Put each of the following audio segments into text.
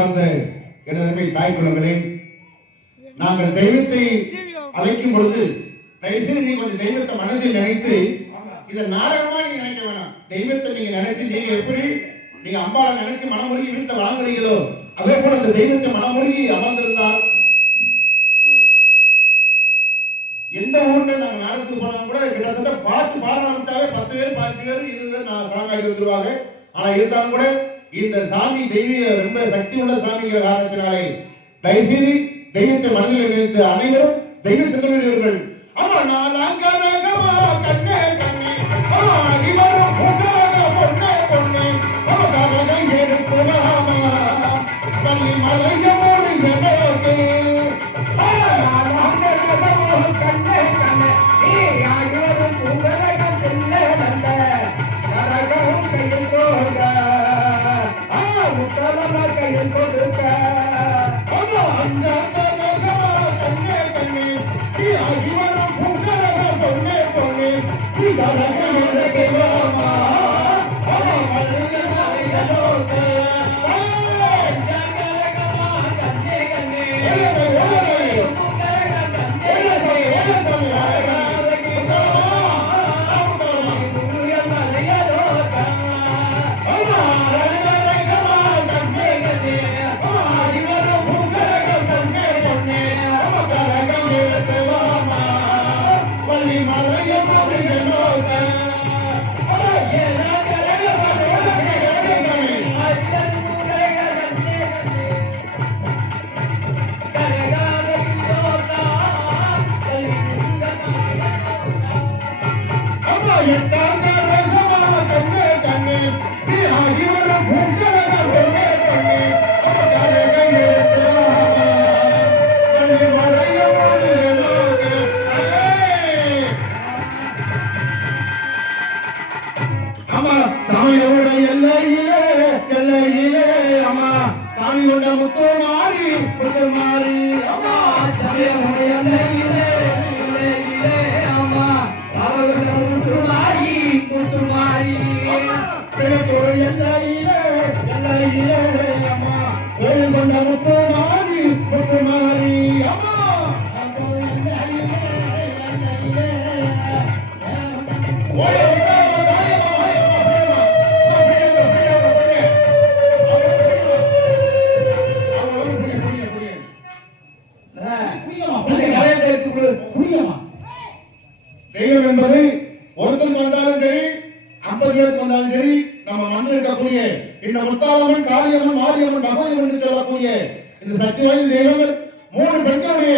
சார்ந்த எனதன்மை தாய் குலங்களே, நாங்கள் தெய்வத்தை அழைக்கும் பொழுது தயவுசெய்து நீ கொஞ்சம் தெய்வத்தை மனதில் நினைத்து இதை நாடகமா நீங்க நினைக்க வேணாம். தெய்வத்தை நீங்க நினைச்சு நீங்க எப்படி நீங்க அம்பாவை நினைச்சு மனமுருகி வீட்டில் வாழ்ந்துறீங்களோ அதே போல அந்த தெய்வத்தை மனமுருகி அமர்ந்திருந்தால் எந்த ஊர்ல நாங்க நாடகத்துக்கு போனாலும் கூட கிட்டத்தட்ட பாட்டு பாட ஆரம்பிச்சாவே 10 பேர் 15 பேர் 20 பேர் நான் சாங் ஆகி வந்துருவாங்க. ஆனா இருந்தாலும் கூட இந்த சாமி தெய்வீக ரொம்ப சக்தி உள்ள சாமிங்கிற காரணத்தினாலே தயவுசெய்து தெய்வத்தை மனதில் நினைத்து அனைவரும் தெய்வ சிந்தனைகள் ஆமா நான் கண்ணே கண்ணே இவரும் பொண்ணே பொண்ணே எடுத்து பள்ளி மலையோடு எனக்கு தெய்வம் என்பது ஒருத்தருக்கு வந்தாலும் சரி 50 பேருக்கு வந்தாலும் சரி நம்ம மண்ணில் இருக்கக்கூடிய இந்த முத்தாளம்மன் காளியம்மன் மாரியம்மன் மகோதம்மன் என்று சொல்லக்கூடிய இந்த சக்தி வாய்ந்த தெய்வங்கள் 3 பெண்களுடைய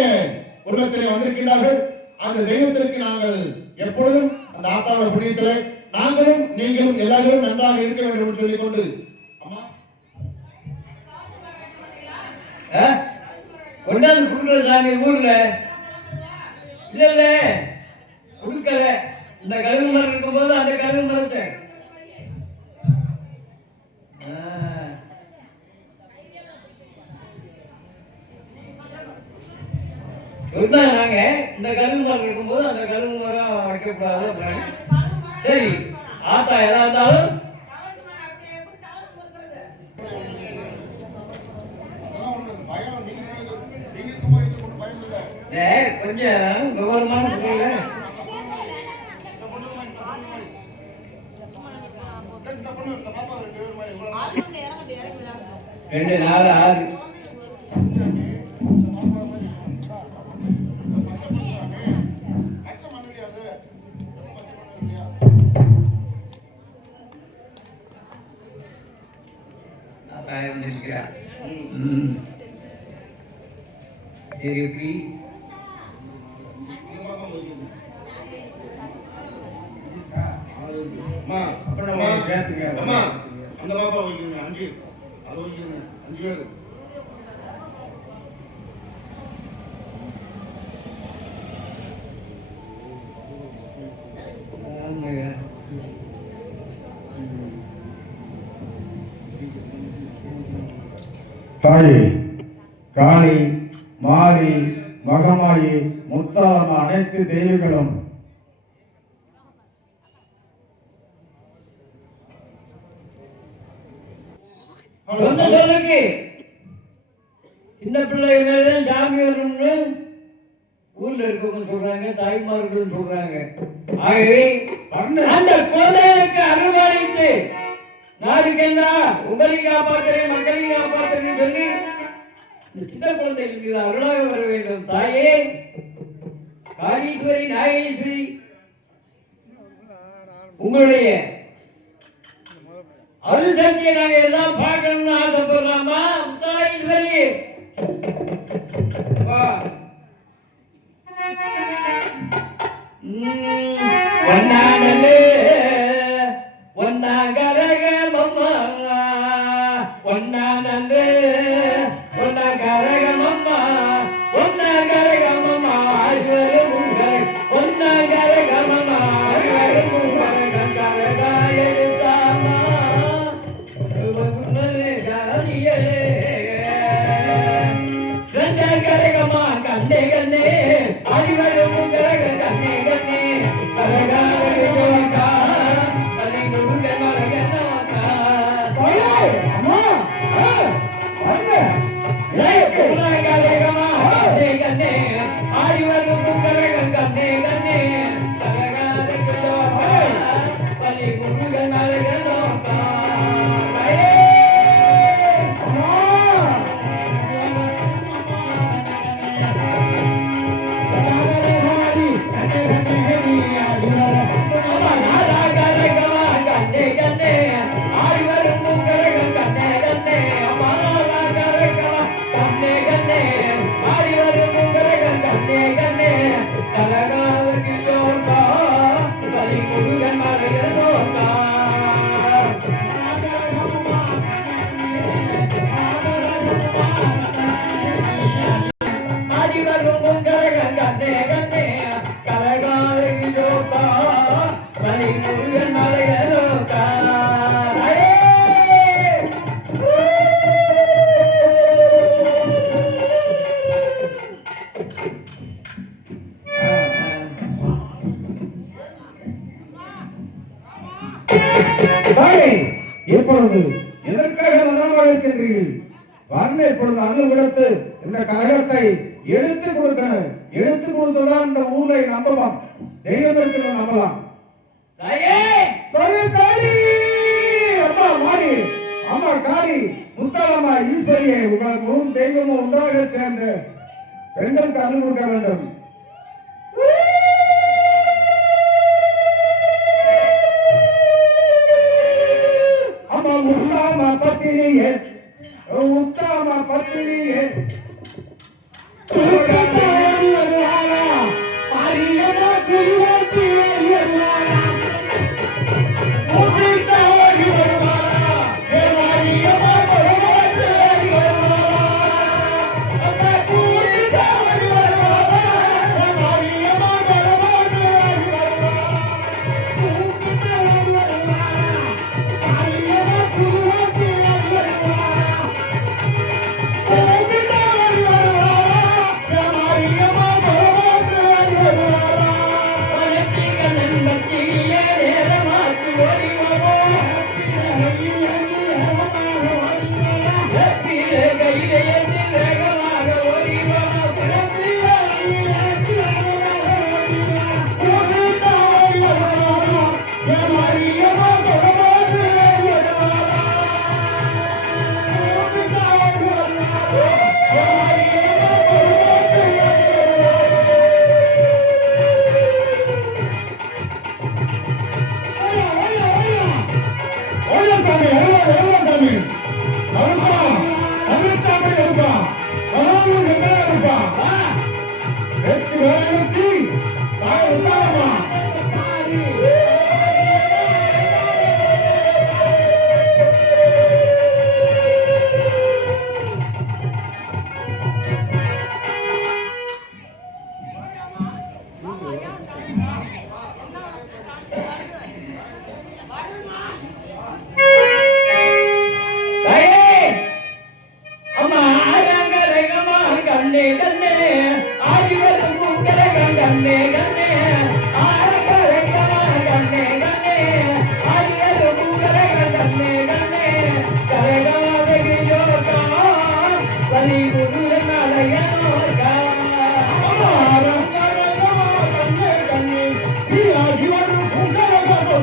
உருவத்திலே வந்திருக்கிறார்கள். அந்த தெய்வத்திற்கு நாங்கள் எப்பொழுதும் அந்த ஆத்தாவோட புண்ணியத்திலே நாங்களும் நீங்களும் எல்லாரும் நன்றாக இருக்க வேண்டும் என்று சொல்லிக் கொண்டு கொண்டாந்து கொடுக்குறது சாமி ஊர்ல இல்ல இல்ல கொடுக்கல. இந்த கழுகு மரம் இருக்கும்போது அந்த கழுகு மரத்தை சொல்லிட்டாங்க. நாங்க இந்த கழுகு மரம் இருக்கும்போது அந்த கழுகு மரம் வைக்கக்கூடாது அப்படின்னு. சரி ஆத்தா எதா இருந்தாலும் கொஞ்சம் விவரமான சொல்லுங்க. 2 4 6 சரி அம்மா அந்த பாப்பா வைக்கணும் 5 அது வைக்கணும் 5 பேர் தாயே காளி மாரி மகமாயி முத்தாளம் அனைத்து தெய்வங்களும் சின்ன பிள்ளை மேலதான் சாமி வரும்னு ஊர்ல இருக்கவங்க சொல்றாங்க, தாய்மார்கள் சொல்றாங்க. ஆகவே அந்த குழந்தைகளுக்கு அருள்பாலித்து நாடுக்கென்னா உங்களையும் காப்பாற்றுறேன் மக்களையும் காப்பாற்றுறேன்னு சொல்லி இந்த சின்ன குழந்தைகள் மீது அருளாக வர வேண்டும். தாயே காளீஸ்வரி, நாகேஸ்வரி, உங்களுடைய அருள் சக்தியை நாங்க எல்லாம் பார்க்கணும்னு ஆசைப்படுறாமா? முத்தாளீஸ்வரி ஒன்னானலே ஒன்னாகரகமம்மா, ஒன்னானலே ஒன்னாகரகமம்மா, ஒன்னாகரகமம்மா, ஆழ்வரும் உங்களை ஒன்னாகரகமம்மா, ஆழ்வரும் உங்களை கங்கரகாயெழுத்தாமா காரியலே கங்கரகமா கண்ணே கண்ணே ஆழ்வரும் உங்களை கண்ணே கண்ணே கரகாரகோகா தலை முருக மரகனோகா அம்மா அண்ணே ஏய் கரகாரகமா கண்ணே கண்ணே ஆழ்வரும் உங்களை கண்ணே கண்ணே கரகாரகோகா தலை முருக மரகனோகா இப்பொழுது எதற்காக மதனமாக இருக்கின்றீர்கள்? வர்ண இப்பொழுது அண்ணு விடுத்து இந்த கழகத்தை எடுத்து கொடுக்கணும். எடுத்து கொடுத்ததான் இந்த ஊரை நம்பலாம், தெய்வம் இருக்கிறத நம்பலாம். அம்மா மாறி, அம்மா காளி, முத்தாளம்மா ஈஸ்வரியை உங்களுக்கு முன் தெய்வமும் ஒன்றாக சேர்ந்து பெண்களுக்கு அருள் கொடுக்க வேண்டும். உத்தாம பத்தினியே, உத்தாம பத்தினியே,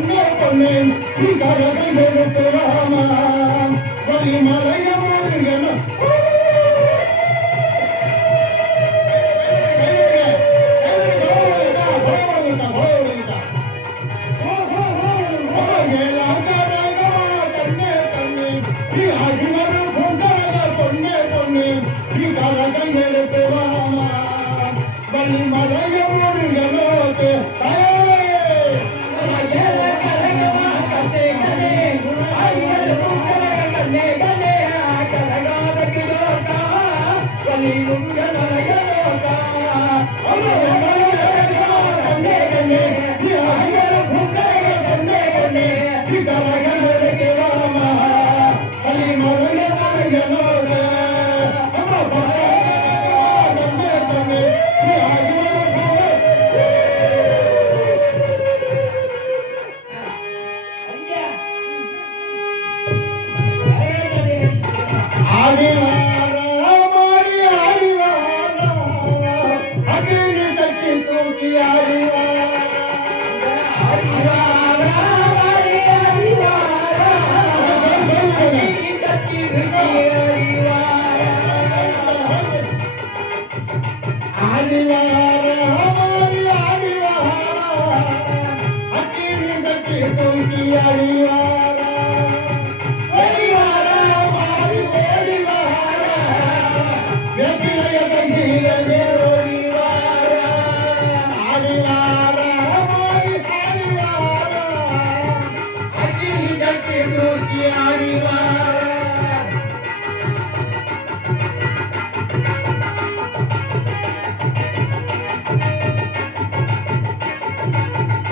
பொண்ணே பொண்ணே நீ கரகம் எடுத்து வாமா வலிமலையோடு என Adiós.